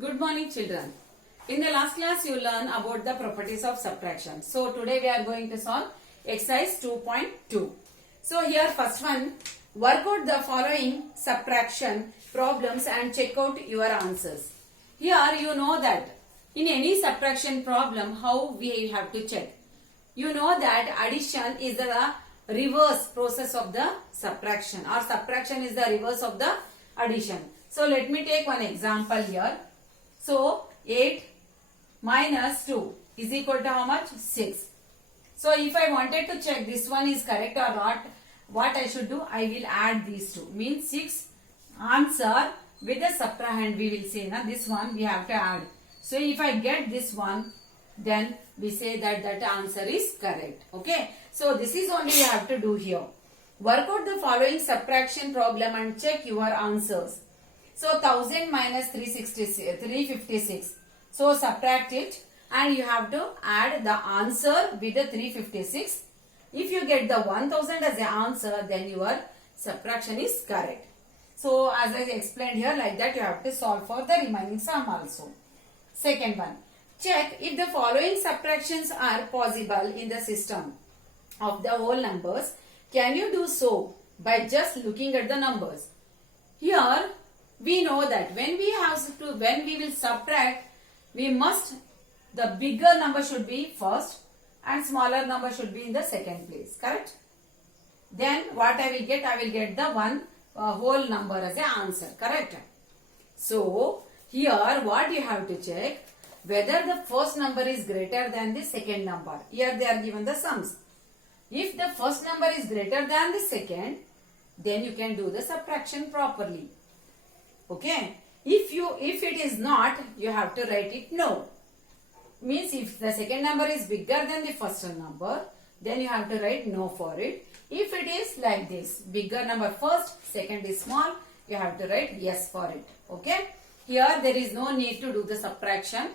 Good morning, children. In the last class, you learn about the properties of subtraction. So today we are going to solve exercise 2.2. So here first one, work out the following subtraction problems and check out your answers. Here you know that in any subtraction problem, how we have to check. You know that addition is the reverse process of the subtraction, or subtraction is the reverse of the addition. So let me take one example here. So 8 minus 2 is equal to how much? 6. So if I wanted to check this one is correct or not, what I should do? I will add these two. Means 6 answer with the subtrahend we will say. Now this one we have to add. So if I get this one, then we say that that answer is correct. Okay. So this is only you have to do here. Work out the following subtraction problem and check your answers. So 1000 minus 356. So subtract it and you have to add the answer with the 356. If you get the 1000 as the answer, then your subtraction is correct. So as I explained here, like that you have to solve for the remaining sum also. Second one, check if the following subtractions are possible in the system of the whole numbers. Can you do so by just looking at the numbers? Here we know that when we will subtract, the bigger number should be first and smaller number should be in the second place, correct? Then what I will get? I will get the one whole number as an answer, correct? So here what you have to check, whether the first number is greater than the second number. Here they are given the sums. If the first number is greater than the second, then you can do the subtraction properly. Okay. If it is not, you have to write it no. Means if the second number is bigger than the first number, then you have to write no for it. If it is like this, bigger number first, second is small, you have to write yes for it. Okay. Here there is no need to do the subtraction.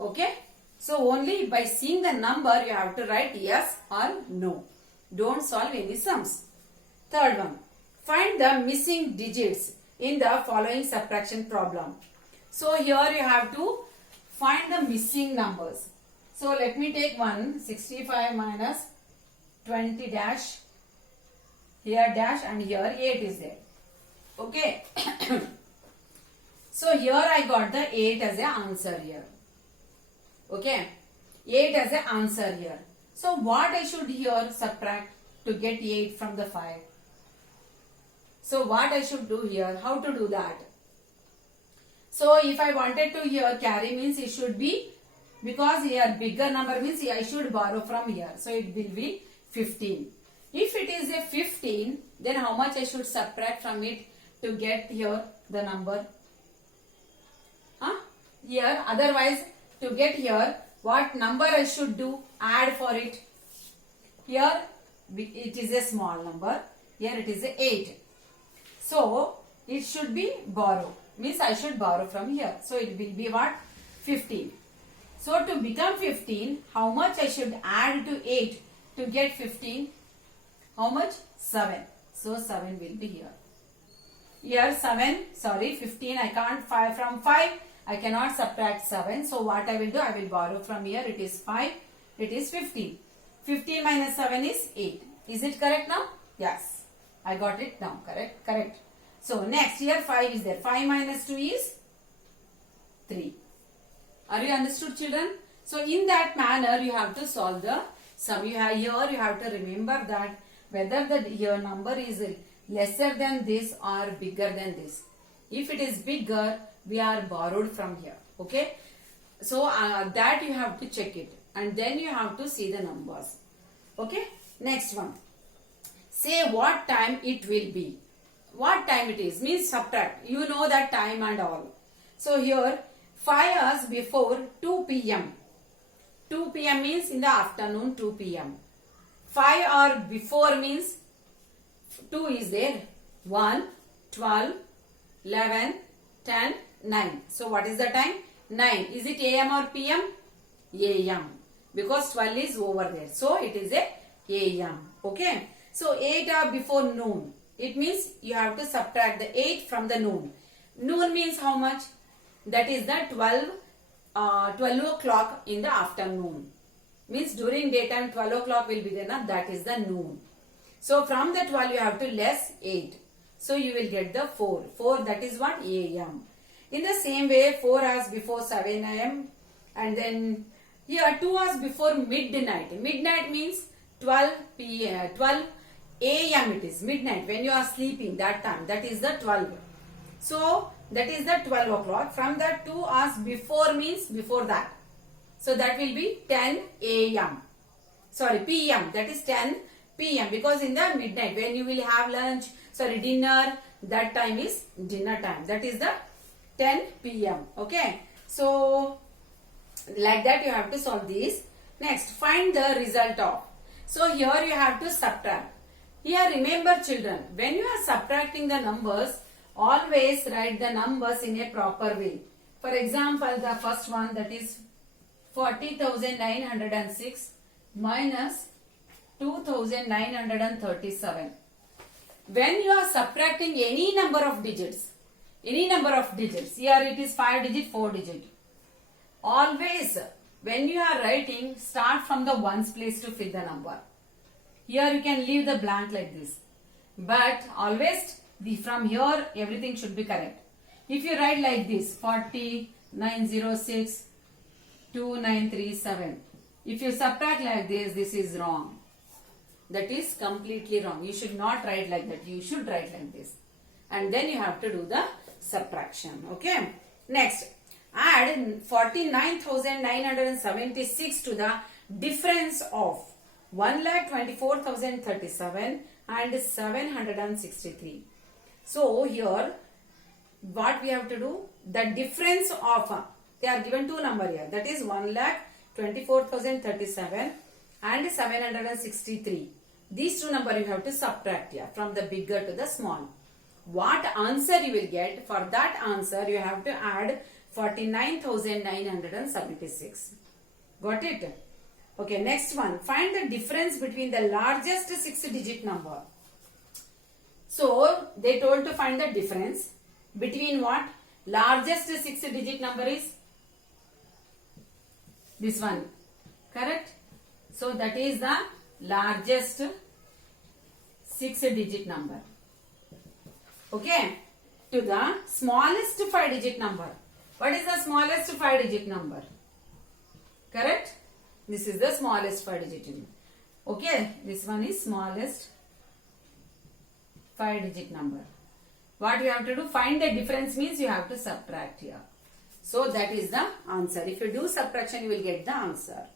Okay. So only by seeing the number you have to write yes or no. Don't solve any sums. Third one, find the missing digits in the following subtraction problem. So here you have to find the missing numbers. So let me take one, 65 minus 20 dash, here dash and here 8 is there. Okay. So here I got the 8 as an answer here. Okay. 8 as an answer here. So what I should here subtract to get 8 from the 5? So what I should do here? How to do that? So if I wanted to here carry means it should be, because here bigger number means I should borrow from here. So it will be 15. If it is a 15, then how much I should subtract from it to get here the number? Here otherwise to get here what number I should do? Add for it. Here it is a small number. Here it is a 8. So it should be borrow. Means I should borrow from here. So it will be what? 15. So to become 15, how much I should add to 8 to get 15? How much? 7. So 7 will be here. Here 15 I can't, 5 from 5 I cannot subtract 7. So what I will do? I will borrow from here. It is 5. It is 15. 15 minus 7 is 8. Is it correct now? Yes. I got it now. Correct? Correct. So next here 5 is there. 5 minus 2 is 3. Are you understood, children? So in that manner you have to solve the sum. Here you have to remember that whether the here number is lesser than this or bigger than this. If it is bigger, we are borrowed from here. Okay. So that you have to check it. And then you have to see the numbers. Okay. Next one. Say what time it will be. What time it is means subtract. You know that time and all. So here 5 hours before 2 p.m. 2 p.m. means in the afternoon 2 p.m. 5 hours before means 2 is there. 1, 12, 11, 10, 9. So what is the time? 9. Is it AM or PM? AM. Because 12 is over there. So it is a AM. Okay. So 8 hours before noon. It means you have to subtract the 8 from the noon. Noon means how much? that is the 12 o'clock in the afternoon. Means during daytime 12 o'clock will be there, na? That is the noon. So from the 12 you have to less 8. So you will get the 4. 4, that is what? AM. In the same way, 4 hours before 7 AM, and then here 2 hours before midnight. Midnight means 12 PM, 12 AM it is. Midnight, when you are sleeping, that time. That is the 12. So that is the 12 o'clock. From that 2 hours before means before that. So that will be 10 AM. Sorry, PM. That is 10 PM. Because in the midnight, when you will have lunch, dinner, that time is dinner time. That is the 10 PM. Okay. So like that you have to solve this. Next, find the result of. So here you have to subtract. Here remember children, when you are subtracting the numbers, always write the numbers in a proper way. For example, the first one, that is 40,906 minus 2,937. When you are subtracting any number of digits, here it is 5 digit, 4 digit. Always, when you are writing, start from the ones place to fill the number. Here you can leave the blank like this. But always, from here, everything should be correct. If you write like this, 40,906, 2,937. If you subtract like this is wrong. That is completely wrong. You should not write like that. You should write like this. And then you have to do the subtraction. Okay. Next, add 49,976 to the difference of 1,24,037 and 763. So here, what we have to do? The difference of, they are given two number here. That is 1,24,037 and 763. These two number you have to subtract here from the bigger to the small. What answer you will get? For that answer you have to add 49,976. Got it? Okay, next one. Find the difference between the largest 6-digit number. So they told to find the difference between what? Largest 6-digit number is this one. Correct? So that is the largest 6-digit number. Okay. To the smallest 5-digit number. What is the smallest 5-digit number? Correct? This is the smallest 5-digit number. Okay. This one is smallest 5-digit number. What you have to do? Find the difference means you have to subtract here. So that is the answer. If you do subtraction, you will get the answer.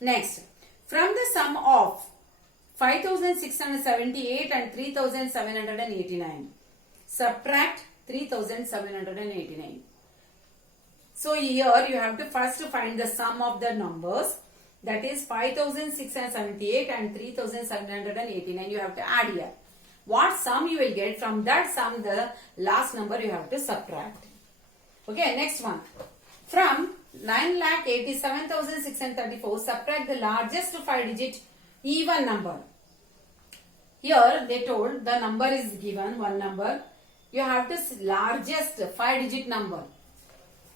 Next. From the sum of 5,678 and 3,789. Subtract 3,789. So here you have to first find the sum of the numbers. That is 5,678 and 3,789. You have to add here. What sum you will get? From that sum, the last number you have to subtract. Okay, next one. From 9,87,634, subtract the largest 5-digit even number. Here they told the number is given, one number. You have to largest 5-digit number.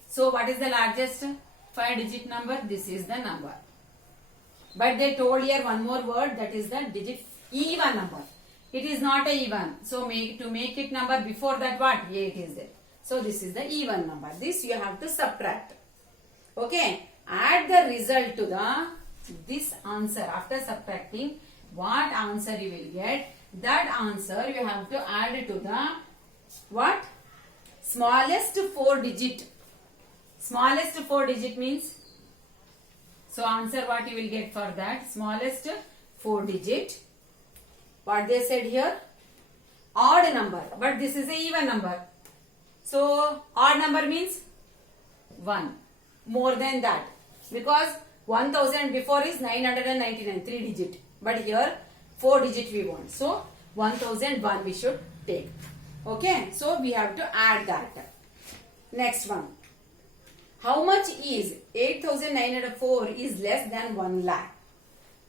So what is the largest 5-digit number? This is the number. But they told here one more word, that is the digit even number. It is not a even. So to make it number before that what? 8 is there. So this is the even number. This you have to subtract. Okay. Add the result to this answer. After subtracting, what answer you will get? That answer you have to add to the what? Smallest 4-digit. Smallest 4-digit means, so answer what you will get for that? Smallest 4-digit. What they said here? Odd number. But this is a even number. So odd number means 1. More than that. Because 1000 before is 999, 3-digit. But here 4-digit we want. So 1001 we should take. Okay. So we have to add that. Next one. How much is 8,904 is less than 1 lakh?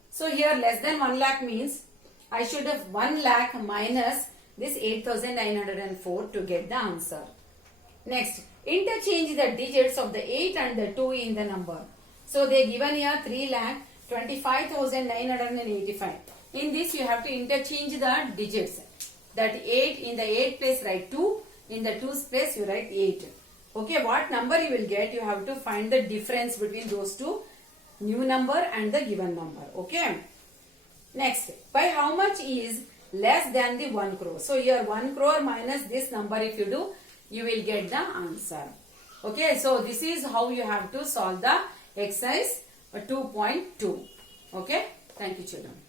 So here less than 1 lakh means I should have 1 lakh minus this 8,904 to get the answer. Next, interchange the digits of the 8 and the 2 in the number. So they given here 3,25,985. In this you have to interchange the digits. That 8, in the 8 place write 2, in the 2's place you write 8. Okay, what number you will get, you have to find the difference between those two, new number and the given number. Okay. Next, by how much is less than the 1 crore? So here 1 crore minus this number if you do, you will get the answer. Okay, so this is how you have to solve the exercise 2.2. Okay, thank you children.